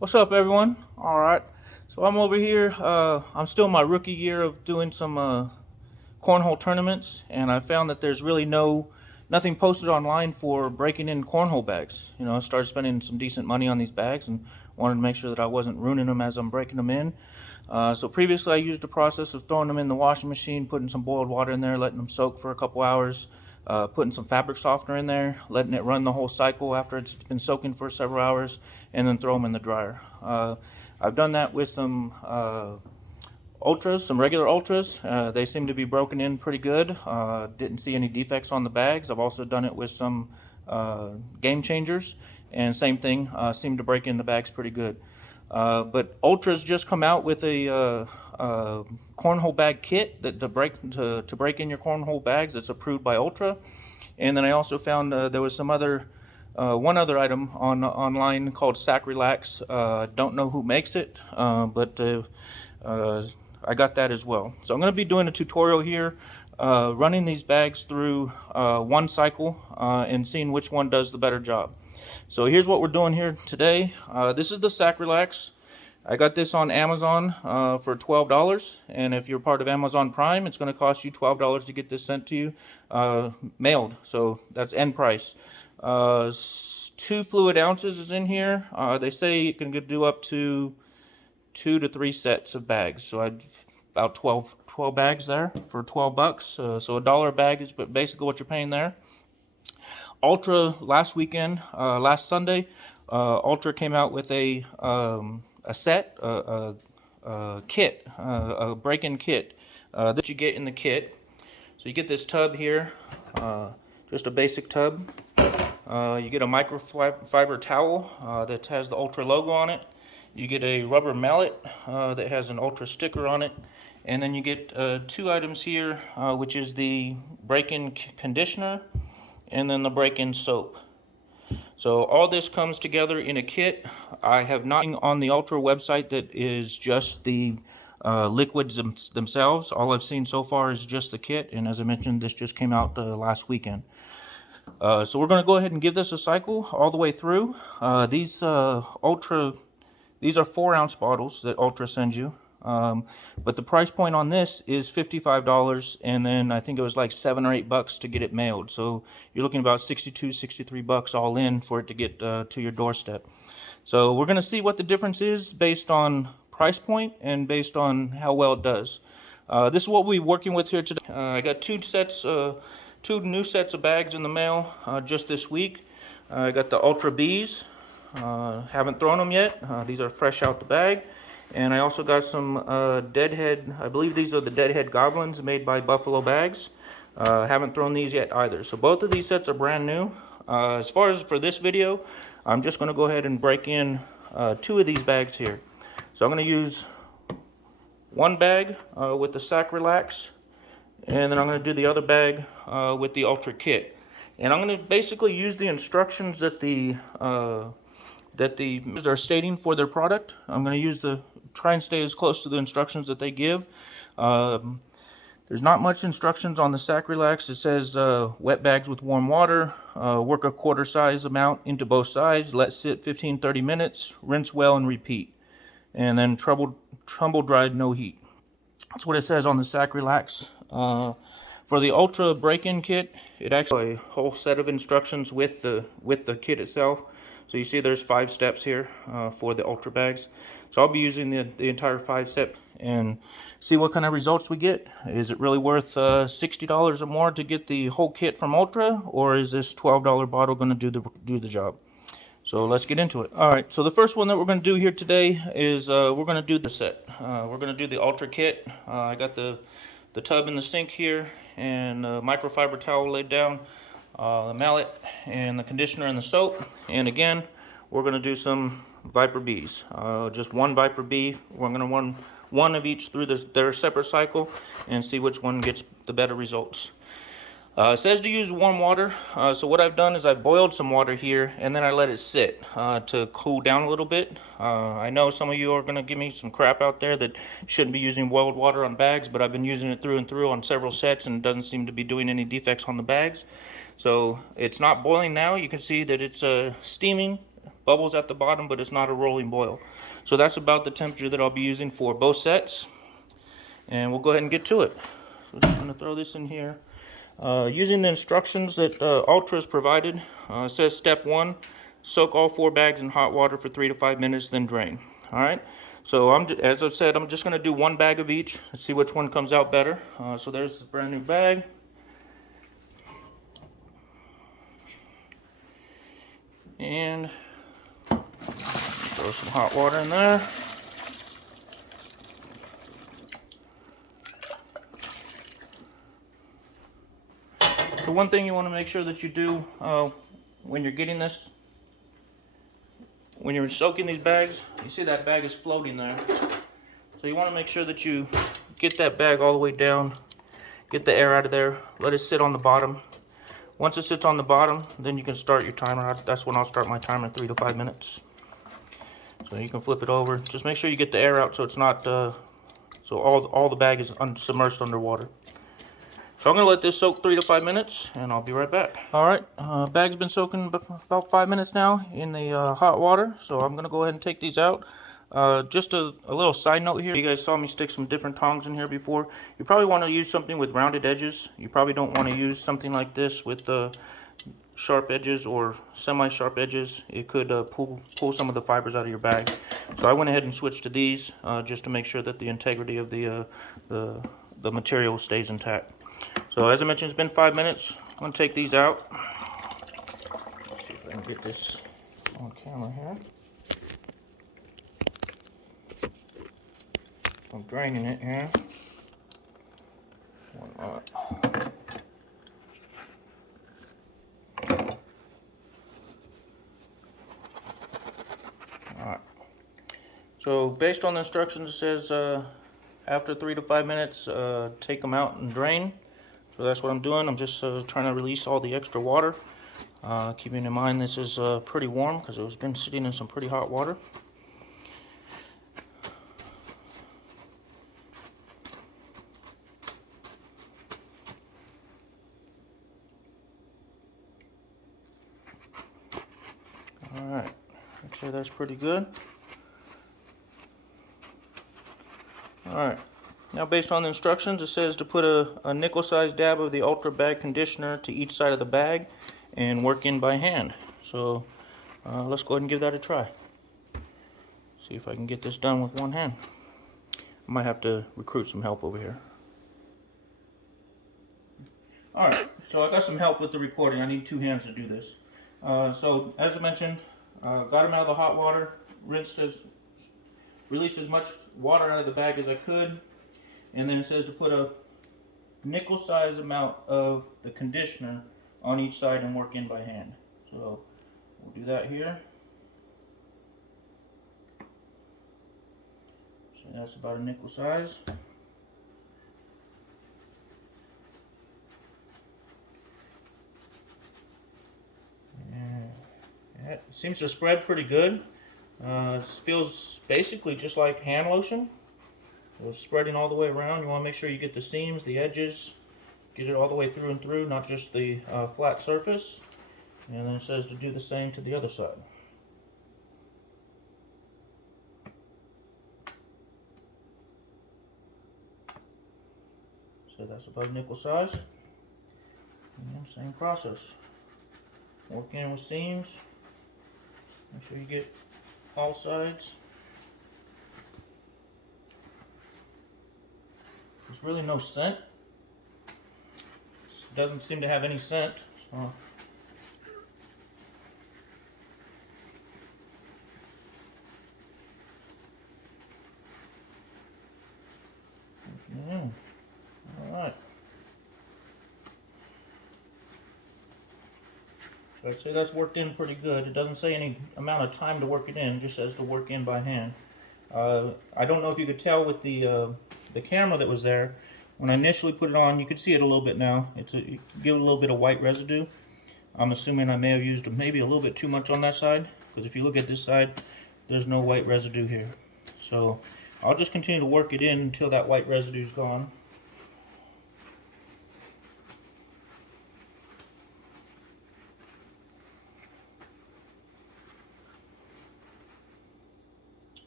What's up, everyone? All right, so I'm over here. I'm still in my rookie year of doing some cornhole tournaments, and I found that there's really nothing posted online for breaking in cornhole bags. I started spending some decent money on these bags and wanted to make sure that I wasn't ruining them as I'm breaking them in. So previously, I used the process of throwing them in the washing machine, putting some boiled water in there, letting them soak for a couple hours. Putting some fabric softener in there, letting it run the whole cycle after it's been soaking for several hours, and then throw them in the dryer. I've done that with some ultras, some regular ultras. They seem to be broken in pretty good. Didn't see any defects on the bags. I've also done it with some game changers, and same thing, seemed to break in the bags pretty good. But Ultra's just come out with a cornhole bag kit to break in your cornhole bags that's approved by Ultra. And then I also found there was some other one other item online called Sac Relax. Don't know who makes it, but I got that as well. So I'm going to be doing a tutorial here, running these bags through one cycle and seeing which one does the better job. So here's what we're doing here today. This is the Sac Relax. I got this on Amazon for $12, and if you're part of Amazon Prime, it's going to cost you $12 to get this sent to you, mailed. So that's end price. 2 fluid ounces is in here. They say you can do up to 2 to 3 sets of bags. So I about 12 bags there for $12. So $1 a bag is basically what you're paying there. Ultra last weekend, last Sunday, Ultra came out with a set, a kit, a break-in kit that you get in the kit. So you get this tub here, just a basic tub. You get a microfiber towel that has the Ultra logo on it. You get a rubber mallet that has an Ultra sticker on it. And then you get 2 items here, which is the break-in conditioner and then the break-in soap. So all this comes together in a kit. I have not on the Ultra website that is just the liquids themselves. All I've seen so far is just the kit, and as I mentioned, this just came out last weekend. So we're going to go ahead and give this a cycle all the way through. These are 4-ounce bottles that Ultra sends you. But the price point on this is $55, and then I think it was like $7 or $8 to get it mailed. So you're looking about $63 all in for it to get to your doorstep. So we're going to see what the difference is based on price point and based on how well it does. This is what we're working with here today. I got 2 new sets of bags in the mail just this week. I got the Ultra Bs. Haven't thrown them yet. These are fresh out the bag. And I also got some Deadhead, I believe these are the Deadhead Goblins made by Buffalo Bags. Haven't thrown these yet either. So both of these sets are brand new. As far as for this video, I'm just going to go ahead and break in 2 of these bags here. So I'm going to use one bag with the Sac Relax, and then I'm going to do the other bag with the Ultra Kit. And I'm going to basically use the instructions that the are stating for their product. I'm going to try and stay as close to the instructions that they give. There's not much instructions on the Sac Relax. It says wet bags with warm water, work a quarter size amount into both sides, let sit 15-30 minutes, rinse well and repeat. And then tumble dried, no heat. That's what it says on the Sac Relax. For the Ultra break-in kit, it actually has a whole set of instructions with the kit itself. So you see there's 5 steps here for the Ultra bags. So I'll be using the entire 5 steps and see what kind of results we get. Is it really worth $60 or more to get the whole kit from Ultra, or is this $12 bottle going to do the job? So let's get into it. All right, so the first one that we're going to do here today is we're going to do the set. We're going to do the Ultra kit. I got the tub in the sink here and a microfiber towel laid down. The mallet and the conditioner and the soap, and again we're going to do some Viper Bs, just one Viper B. We're going to run one of each through their separate cycle and see which one gets the better results. It says to use warm water, so what I've done is I've boiled some water here and then I let it sit to cool down a little bit. I know some of you are going to give me some crap out there that shouldn't be using boiled water on bags, but I've been using it through and through on several sets and it doesn't seem to be doing any defects on the bags. So it's not boiling now. You can see that it's steaming bubbles at the bottom, but it's not a rolling boil. So that's about the temperature that I'll be using for both sets. And we'll go ahead and get to it. So I'm just going to throw this in here. Using the instructions that Ultra has provided, it says step 1, soak all 4 bags in hot water for 3 to 5 minutes, then drain. All right. So as I've said, I'm just going to do 1 bag of each. Let's see which one comes out better. So there's the brand new bag. And throw some hot water in there. So one thing you want to make sure that you do when you're getting this, when you're soaking these bags, you see that bag is floating there. So you want to make sure that you get that bag all the way down, get the air out of there, let it sit on the bottom. Once it sits on the bottom, then you can start your timer. That's when I'll start my timer, 3 to 5 minutes. So you can flip it over. Just make sure you get the air out so it's not, so all the bag is submerged underwater. So I'm going to let this soak 3 to 5 minutes, and I'll be right back. All right, bag's been soaking about 5 minutes now in the hot water. So I'm going to go ahead and take these out. Just a little side note here. You guys saw me stick some different tongs in here before. You probably want to use something with rounded edges. You probably don't want to use something like this with sharp edges or semi-sharp edges. It could pull some of the fibers out of your bag. So I went ahead and switched to these just to make sure that the integrity of the material stays intact. So as I mentioned, it's been 5 minutes. I'm going to take these out. Let's see if I can get this on camera here. I'm draining it here. Alright. So based on the instructions, it says after 3 to 5 minutes, take them out and drain. So that's what I'm doing. I'm just trying to release all the extra water. Keeping in mind this is pretty warm because it's been sitting in some pretty hot water. Alright, I'd say that's pretty good. Alright, now based on the instructions, it says to put a nickel-sized dab of the Ultra bag conditioner to each side of the bag and work in by hand. So let's go ahead and give that a try. See if I can get this done with one hand. I might have to recruit some help over here. Alright, so I got some help with the recording. I need 2 hands to do this. So as I mentioned, got them out of the hot water, released as much water out of the bag as I could, and then it says to put a nickel-sized amount of the conditioner on each side and work in by hand. So we'll do that here. So that's about a nickel size. It seems to spread pretty good. It feels basically just like hand lotion. It's spreading all the way around. You want to make sure you get the seams, the edges, get it all the way through and through, not just the flat surface. And then it says to do the same to the other side. So that's about nickel size. And same process. Working in with seams. Make sure you get all sides. There's really no scent. It doesn't seem to have any scent. So alright. So I'd say that's worked in pretty good. It doesn't say any amount of time to work it in, it just says to work in by hand. I don't know if you could tell with the camera that was there. When I initially put it on, you could see it a little bit now. You can give it a little bit of white residue. I'm assuming I may have used maybe a little bit too much on that side, because if you look at this side, there's no white residue here. So I'll just continue to work it in until that white residue is gone.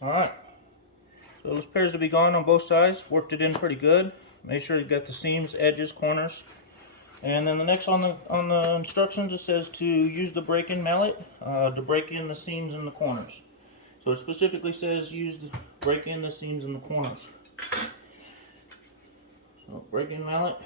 Alright, so this appears to be gone on both sides. Worked it in pretty good. Make sure you got the seams, edges, corners. And then the next on the instructions, it says to use the break-in mallet to break in the seams and the corners. So it specifically says break in the seams and the corners. So break-in mallet.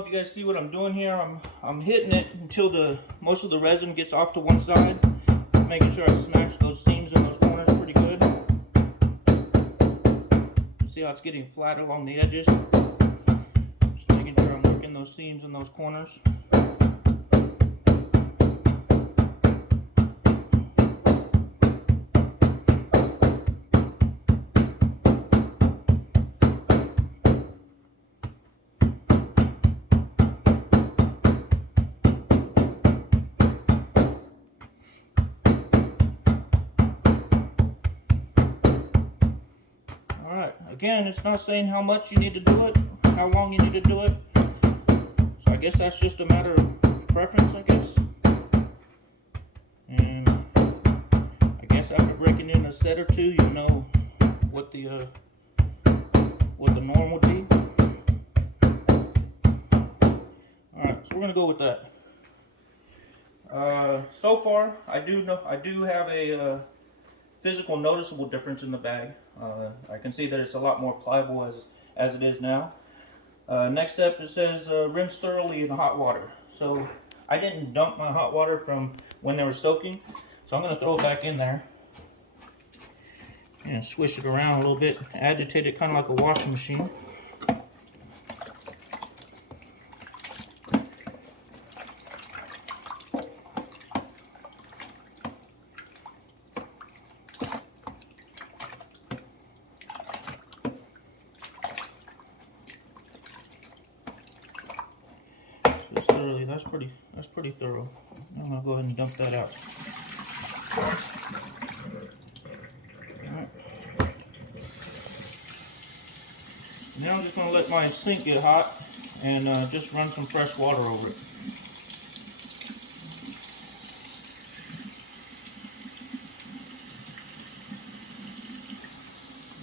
If you guys see what I'm doing here, I'm hitting it until most of the resin gets off to one side, making sure I smash those seams and those corners pretty good. See how it's getting flat along the edges? Just making sure I'm working those seams and those corners. Again, it's not saying how much you need to do it, how long you need to do it. So I guess that's just a matter of preference, I guess. And I guess after breaking in a set or two, you know what the norm would be. Alright, so we're gonna go with that. So far, I do have a physical noticeable difference in the bag. I can see that it's a lot more pliable as it is now. Next step, it says rinse thoroughly in hot water. So I didn't dump my hot water from when they were soaking, so I'm going to throw it back in there and swish it around a little bit, agitate it kind of like a washing machine. That's pretty thorough. I'm gonna go ahead and dump that out. Alright. Now I'm just gonna let my sink get hot and just run some fresh water over it.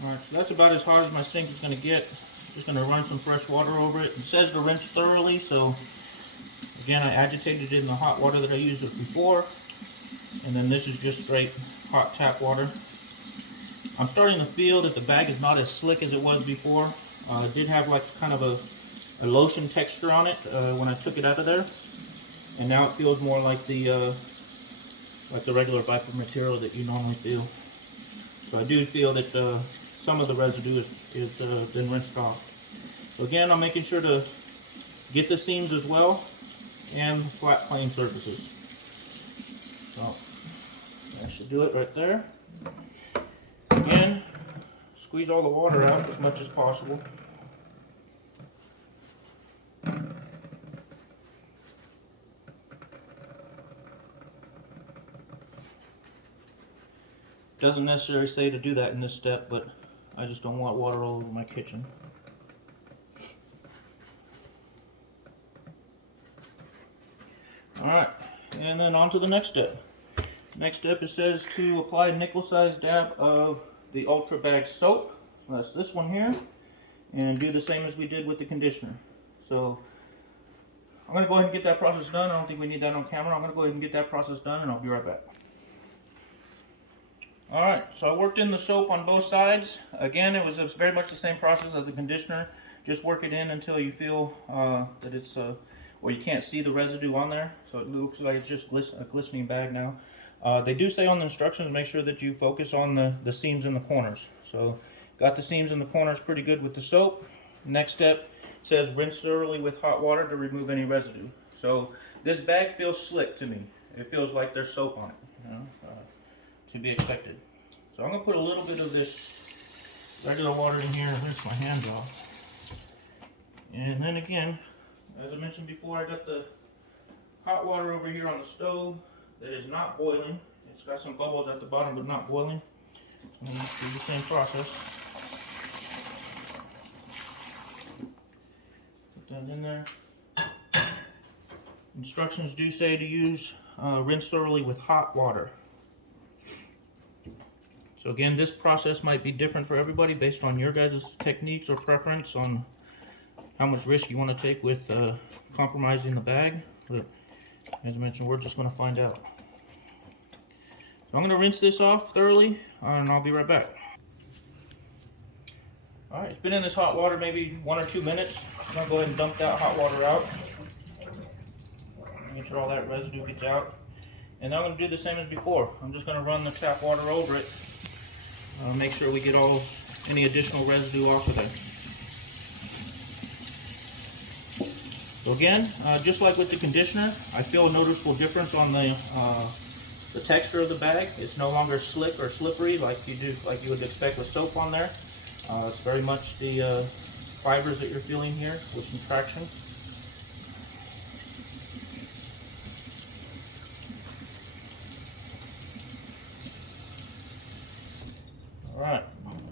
Alright, so that's about as hot as my sink is gonna get. Just gonna run some fresh water over it. It says to rinse thoroughly, so again, I agitated it in the hot water that I used before, and then this is just straight hot tap water. I'm starting to feel that the bag is not as slick as it was before. It did have like kind of a lotion texture on it when I took it out of there, and now it feels more like the regular Viper material that you normally feel. So I do feel that some of the residue is been rinsed off. So again, I'm making sure to get the seams as well, and flat plane surfaces. So that should do it right there. Again, squeeze all the water out as much as possible. Doesn't necessarily say to do that in this step, but I just don't want water all over my kitchen. Alright, and then on to the next step. Next step, it says to apply a nickel-sized dab of the Ultra Bag soap. So that's this one here. And do the same as we did with the conditioner. So I'm going to go ahead and get that process done. I don't think we need that on camera. I'm going to go ahead and get that process done, and I'll be right back. Alright, so I worked in the soap on both sides. Again, it was very much the same process as the conditioner. Just work it in until you feel that it's where you can't see the residue on there. So it looks like it's just a glistening bag now. They do say on the instructions, make sure that you focus on the seams and the corners. So got the seams and the corners pretty good with the soap. Next step says rinse thoroughly with hot water to remove any residue. So this bag feels slick to me. It feels like there's soap on it, to be expected. So I'm gonna put a little bit of this regular water in here and rinse my hands off. And then again, as I mentioned before, I got the hot water over here on the stove that is not boiling. It's got some bubbles at the bottom, but not boiling. I'm gonna do the same process. Put that in there. Instructions do say to use rinse thoroughly with hot water. So again, this process might be different for everybody based on your guys' techniques or preference on how much risk you want to take with compromising the bag. But as I mentioned, we're just going to find out. So I'm going to rinse this off thoroughly, and I'll be right back. Alright, it's been in this hot water maybe 1 or 2 minutes. I'm going to go ahead and dump that hot water out. Make sure all that residue gets out. And now I'm going to do the same as before. I'm just going to run the tap water over it. Make sure we get any additional residue off of there. So again, just like with the conditioner, I feel a noticeable difference on the texture of the bag. It's no longer slick or slippery like you would expect with soap on there. It's very much the fibers that you're feeling here with some traction. Alright,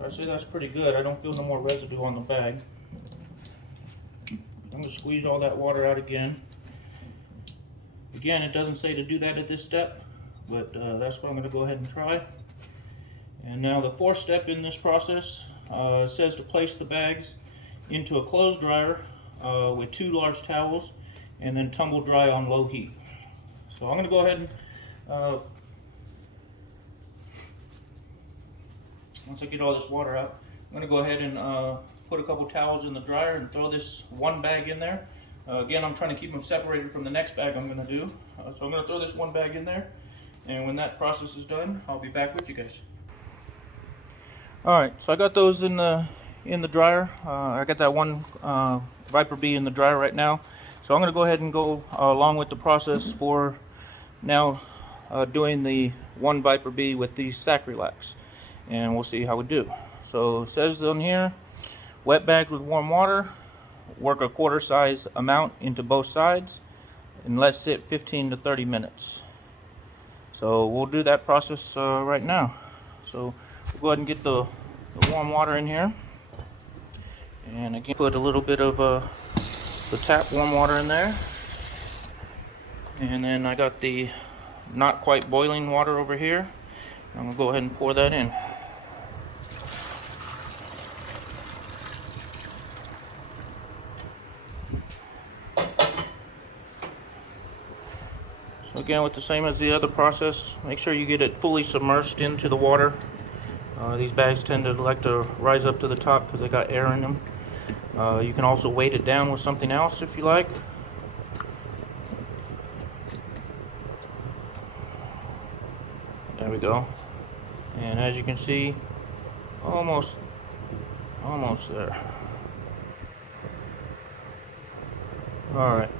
I say that's pretty good. I don't feel no more residue on the bag. I'm going to squeeze all that water out again. Again, it doesn't say to do that at this step, but that's what I'm going to go ahead and try. And now the fourth step in this process says to place the bags into a clothes dryer with 2 large towels and then tumble dry on low heat. So I'm going to go ahead and once I get all this water out, I'm going to go ahead and put a couple towels in the dryer and throw this one bag in there. Again, I'm trying to keep them separated from the next bag I'm going to do. So I'm going to throw this one bag in there, and when that process is done, I'll be back with you guys. Alright, so I got those in the dryer. I got that one Viper Bee in the dryer right now. So I'm going to go ahead and go along with the process for now doing the one Viper Bee with the Sac Relax. And we'll see how we do. So it says on here, wet bags with warm water, work a quarter size amount into both sides, and let sit 15 to 30 minutes. So we'll do that process right now. So we'll go ahead and get the warm water in here. And again, put a little bit of the tap warm water in there. And then I got the not quite boiling water over here. I'm going to go ahead and pour that in. So again, with the same as the other process, make sure you get it fully submerged into the water. These bags tend to like to rise up to the top because they got air in them. You can also weight it down with something else if you like. There we go. And as you can see, almost there. Alright.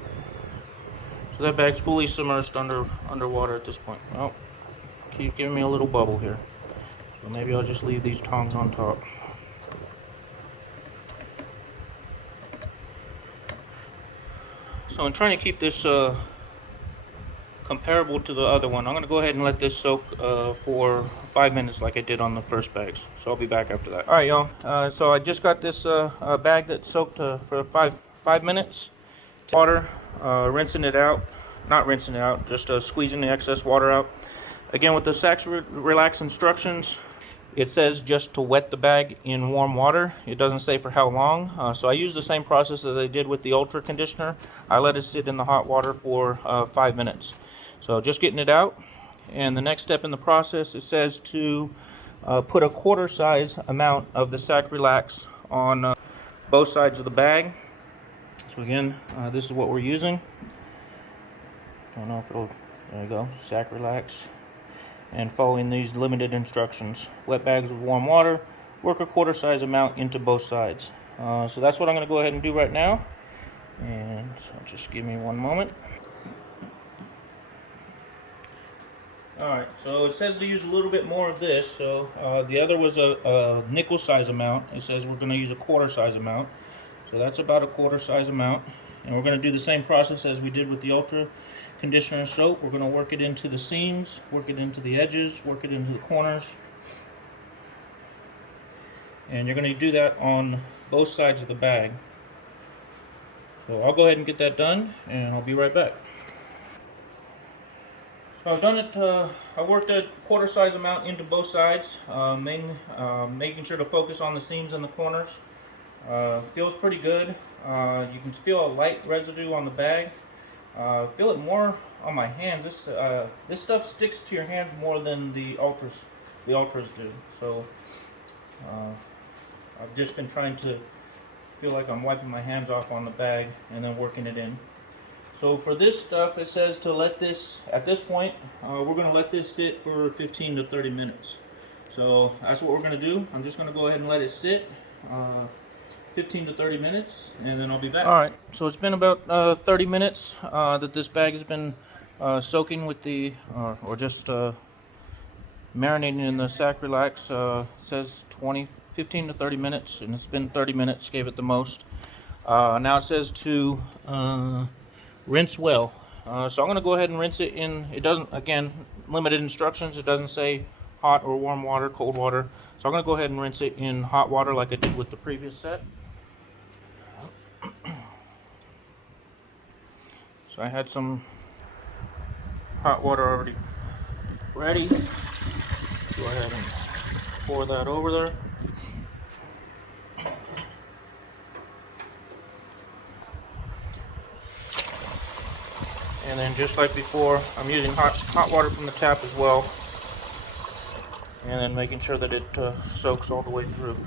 So that bag's fully submerged underwater at this point. Well, keep giving me a little bubble here. So maybe I'll just leave these tongs on top. So I'm trying to keep this comparable to the other one. I'm going to go ahead and let this soak for 5 minutes like I did on the first bags. So I'll be back after that. Alright y'all, so I just got this bag that soaked for 5 minutes. Water, rinsing it out, not rinsing it out, just squeezing the excess water out. Again, with the Sac Relax instructions, it says just to wet the bag in warm water. It doesn't say for how long. So I use the same process as I did with the Ultra conditioner. I let it sit in the hot water for 5 minutes. So just getting it out. And the next step in the process, it says to put a quarter size amount of the Sac Relax on both sides of the bag. So again, this is what we're using. Don't know if it'll, there you go, Sac Relax. And following these limited instructions. Wet bags with warm water, work a quarter size amount into both sides. So that's what I'm going to go ahead and do right now. And so just give me one moment. Alright, so it says to use a little bit more of this. So the other was a nickel size amount. It says we're going to use a quarter size amount. So that's about a quarter size amount. And we're going to do the same process as we did with the Ultra conditioner and soap. We're going to work it into the seams, work it into the edges, work it into the corners. And you're going to do that on both sides of the bag. So I'll go ahead and get that done, and I'll be right back. So I've done it, I worked a quarter size amount into both sides, making sure to focus on the seams and the corners. Feels pretty good. You can feel a light residue on the bag. Feel it more on my hands. This stuff sticks to your hands more than the Ultras do. So I've just been trying to feel like I'm wiping my hands off on the bag and then working it in. So for this stuff, it says to let this, at this point, we're going to let this sit for 15 to 30 minutes. So that's what we're going to do. I'm just going to go ahead and let it sit 15 to 30 minutes, and then I'll be back. Alright, so it's been about 30 minutes that this bag has been soaking with the, or just marinating in the Sac Relax. It says 15 to 30 minutes, and it's been 30 minutes, gave it the most. Now it says to rinse well. So I'm going to go ahead and rinse it in, it doesn't, again, limited instructions, it doesn't say hot or warm water, cold water. So I'm going to go ahead and rinse it in hot water like I did with the previous set. So I had some hot water already ready. Go ahead and pour that over there. And then just like before, I'm using hot water from the tap as well. And then making sure that it soaks all the way through.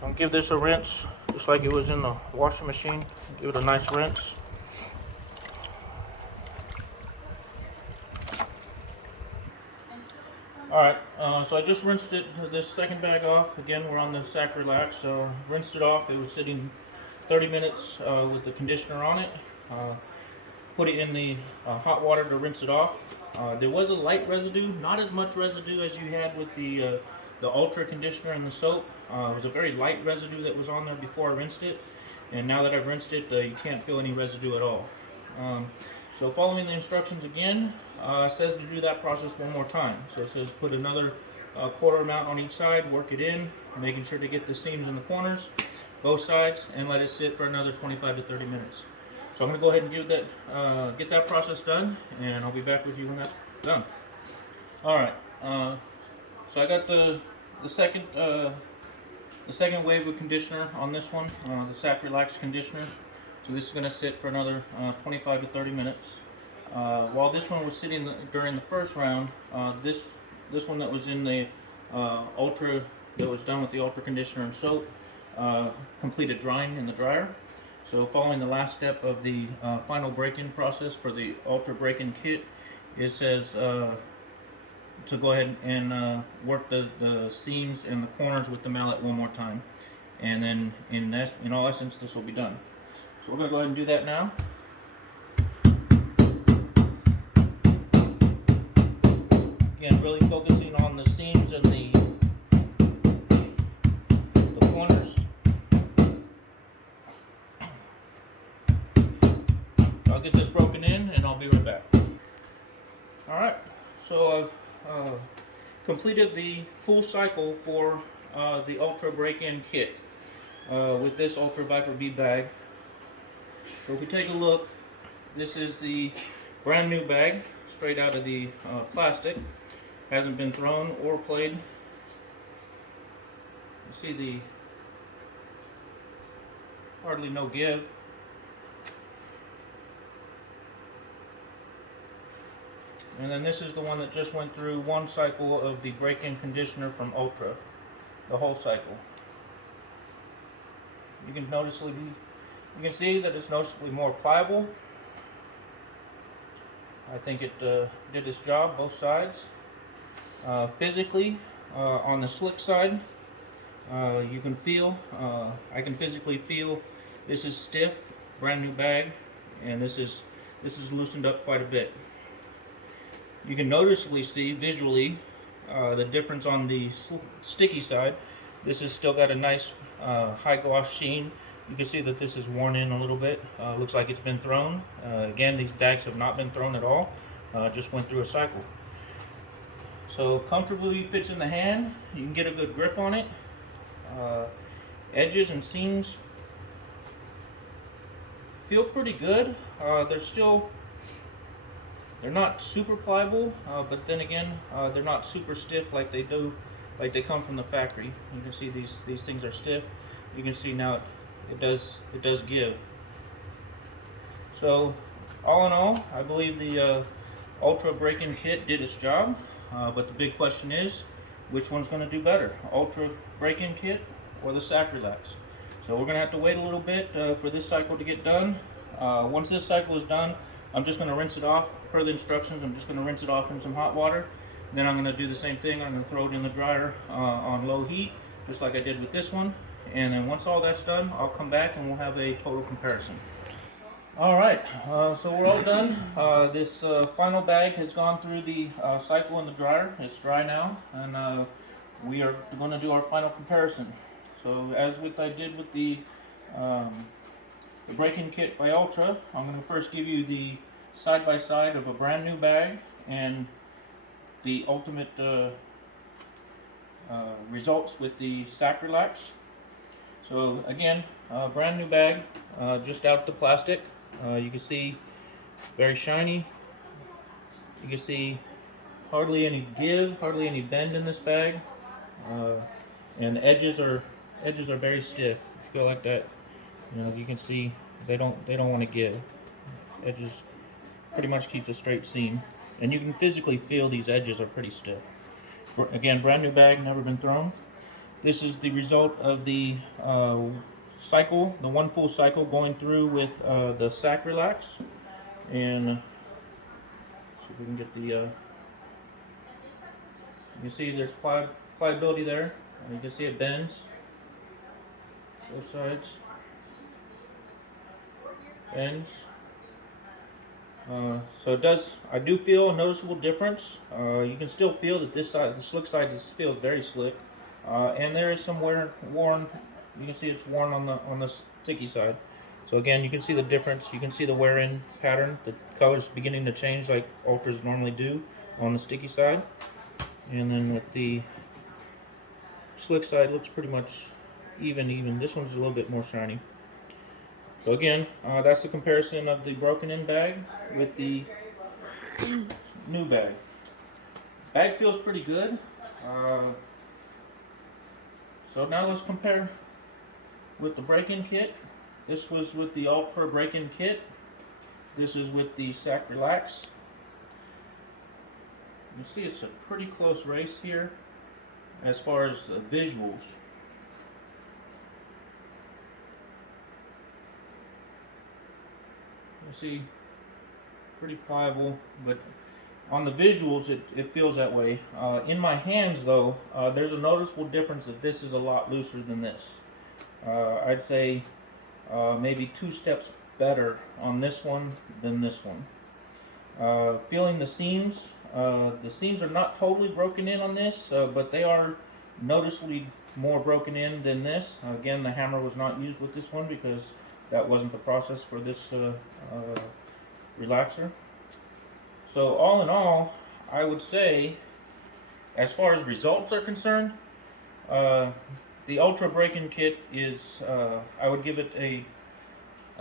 So I'll give this a rinse, just like it was in the washing machine. Give it a nice rinse. Alright, so I just rinsed this second bag off. Again, we're on the Sac Relax, so rinsed it off. It was sitting 30 minutes with the conditioner on it. Put it in the hot water to rinse it off. There was a light residue, not as much residue as you had with the Ultra conditioner and the soap. It was a very light residue that was on there before I rinsed it, and now that I've rinsed it, you can't feel any residue at all. So following the instructions again, says to do that process one more time. So it says put another quarter amount on each side, work it in, making sure to get the seams in the corners, both sides, and let it sit for another 25 to 30 minutes. So I'm going to go ahead and get that process done, and I'll be back with you when that's done. Alright, so I got the second wave of conditioner on this one, the Sac Relax conditioner. So this is going to sit for another 25 to 30 minutes. While this one was sitting during the first round, this one that was in the Ultra, that was done with the Ultra conditioner and soap, completed drying in the dryer. So following the last step of the final break-in process for the Ultra break-in kit, it says to go ahead and work the seams and the corners with the mallet one more time. And then in all essence, this will be done. So we're going to go ahead and do that now. Again, really focusing on the seams and the corners. I'll get this broken in and I'll be right back. Alright, so I've completed the full cycle for the Ultra break-in kit with this Ultra Viper B bag. So if we take a look, this is the brand new bag, straight out of the plastic. Hasn't been thrown or played. You see the hardly no give. And then this is the one that just went through one cycle of the break-in conditioner from Ultra, the whole cycle. You can see that it's noticeably more pliable. I think it did its job, both sides. Physically, on the slick side, you can feel, I can physically feel this is stiff, brand new bag, and this is loosened up quite a bit. you can noticeably see visually the difference on the sticky side. This has still got a nice high gloss sheen. You can see that this is worn in a little bit. Looks like it's been thrown. Again, these bags have not been thrown at all. Just went through a cycle. So comfortably fits in the hand. You can get a good grip on it. Edges and seams feel pretty good. They're not super pliable, but then again, they're not super stiff like they come from the factory. You can see these things are stiff. You can see now it does give. So all in all, I believe the Ultra break-in kit did its job, but the big question is, which one's going to do better, Ultra break-in kit or the Sacrylax? So we're going to have to wait a little bit for this cycle to get done. Once this cycle is done, I'm just going to rinse it off per the instructions. I'm just going to rinse it off in some hot water. Then I'm going to do the same thing. I'm going to throw it in the dryer on low heat, just like I did with this one. And then once all that's done, I'll come back and we'll have a total comparison. All right, so we're all done. This final bag has gone through the cycle in the dryer. It's dry now, and we are going to do our final comparison. So as I did with the break-in kit by Ultra, I'm going to first give you the side-by-side of a brand new bag and the ultimate results with the Sacrylax. So again, brand new bag, just out the plastic. You can see very shiny. You can see hardly any give, hardly any bend in this bag, and the edges are very stiff. If you go like that, you can see they don't want to give. Edges pretty much keeps a straight seam, and you can physically feel these edges are pretty stiff. Again, brand new bag, never been thrown. This is the result of the cycle, the one full cycle going through with the Sacrylax, and see if we can get the. You can see there's pliability there, and you can see it bends both sides. Bends. So it does. I do feel a noticeable difference. You can still feel that this side, the slick side, feels very slick. And there is some worn. You can see it's worn on the sticky side. So again, you can see the difference. You can see the wear-in pattern. The color's beginning to change like Ultras normally do on the sticky side. And then with the slick side, looks pretty much even. This one's a little bit more shiny. So again, that's the comparison of the broken-in bag with the new bag. Bag feels pretty good. So now let's compare with the break-in kit. This was with the Ultra break-in kit. This is with the Sacrylax. You see it's a pretty close race here as far as visuals. You see, pretty pliable, but on the visuals it feels that way. In my hands though, there's a noticeable difference that this is a lot looser than this. I'd say maybe 2 steps better on this one than this one. Feeling the seams are not totally broken in on this, but they are noticeably more broken in than this. Again, the hammer was not used with this one because that wasn't the process for this relaxer. So all in all, I would say, as far as results are concerned, the Ultra break-in kit is, I would give it a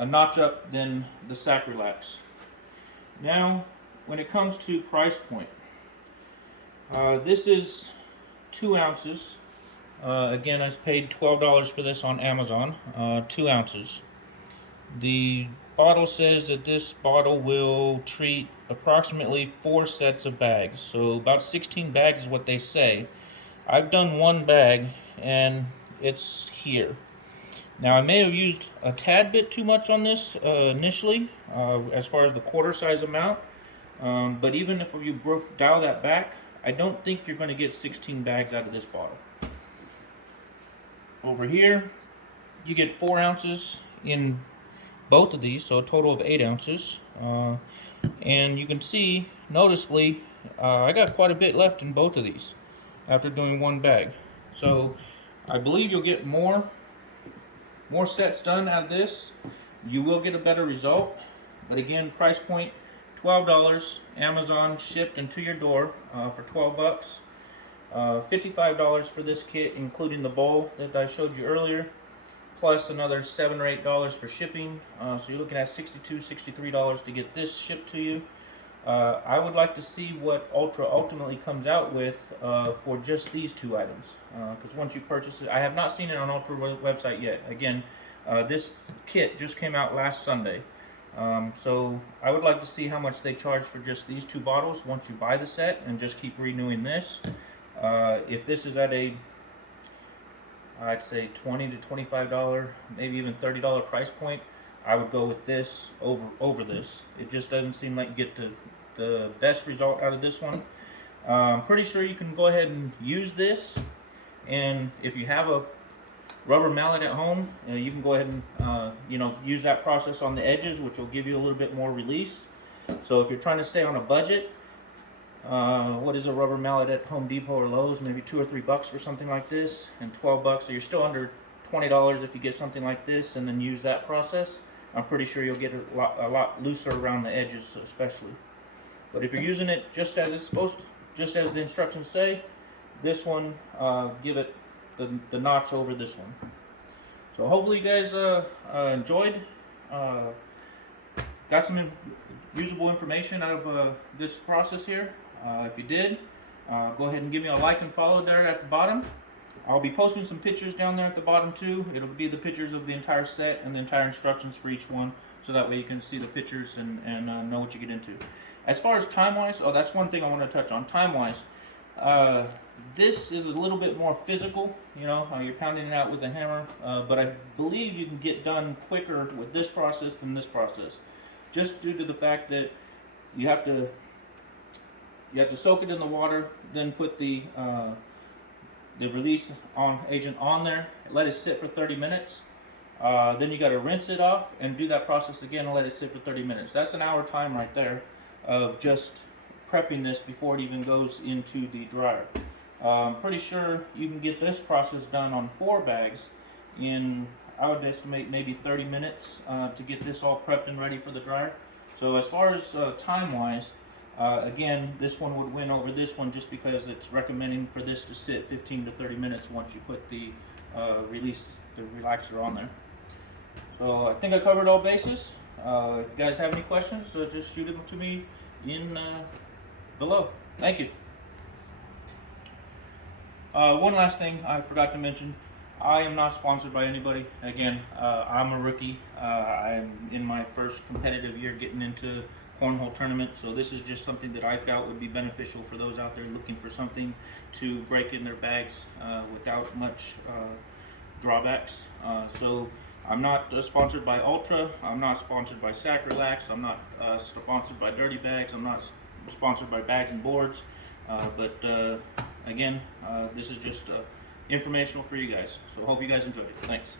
notch up than the Sacrylax. Now, when it comes to price point, this is 2 ounces. Again, I paid $12 for this on Amazon, 2 ounces. The bottle says that this bottle will treat approximately 4 sets of bags. So about 16 bags is what they say. I've done 1 bag and it's here. Now I may have used a tad bit too much on this initially as far as the quarter size amount. But even if you dial that back, I don't think you're going to get 16 bags out of this bottle. Over here, you get 4 ounces in both of these, so a total of 8 ounces. And you can see, noticeably, I got quite a bit left in both of these after doing one bag. So I believe you'll get more sets done out of this. You will get a better result. But again, price point $12. Amazon shipped and to your door for 12 bucks. $55 for this kit, including the bowl that I showed you earlier, plus another $7 or $8 for shipping. So you're looking at $62, $63 to get this shipped to you. I would like to see what Ultra ultimately comes out with for just these two items, because once you purchase it, I have not seen it on Ultra website yet. Again, this kit just came out last Sunday, so I would like to see how much they charge for just these two bottles once you buy the set and just keep renewing this. If this is at I'd say $20 to $25, maybe even $30 price point, I would go with this over this. It just doesn't seem like you get the best result out of this one. I'm pretty sure you can go ahead and use this, and if you have a rubber mallet at home, you can go ahead and use that process on the edges, which will give you a little bit more release. So if you're trying to stay on a budget, what is a rubber mallet at Home Depot or Lowe's? Maybe $2 or $3 for something like this, and 12 bucks. So you're still under $20 if you get something like this and then use that process. I'm pretty sure you'll get a lot looser around the edges, especially. But if you're using it just as it's supposed to, just as the instructions say, this one, give it the notch over this one. So hopefully you guys enjoyed. Got some usable information out of this process here. If you did, go ahead and give me a like and follow there at the bottom. I'll be posting some pictures down there at the bottom too. It'll be the pictures of the entire set and the entire instructions for each one, so that way you can see the pictures and know what you get into. As far as time-wise, that's one thing I want to touch on. Time-wise, this is a little bit more physical. You're pounding it out with a hammer, but I believe you can get done quicker with this process than this process, just due to the fact that you have to soak it in the water, then put the release agent on there, let it sit for 30 minutes. Then you got to rinse it off and do that process again and let it sit for 30 minutes. That's an hour time right there of just prepping this before it even goes into the dryer. I'm pretty sure you can get this process done on 4 bags in, I would estimate, maybe 30 minutes to get this all prepped and ready for the dryer. So as far as time-wise, again, this one would win over this one just because it's recommending for this to sit 15 to 30 minutes once you put the relaxer on there. So I think I covered all bases. If you guys have any questions, just shoot them to me in below. Thank you. One last thing I forgot to mention. I am not sponsored by anybody. Again, I'm a rookie. I'm in my first competitive year getting into cornhole tournament, so this is just something that I felt would be beneficial for those out there looking for something to break in their bags without much drawbacks. So I'm not sponsored by Ultra. I'm not sponsored by Sacrelax. I'm not sponsored by Dirty Bags. I'm not sponsored by Bags and Boards. But again, this is just informational for you guys. So I hope you guys enjoyed it. Thanks.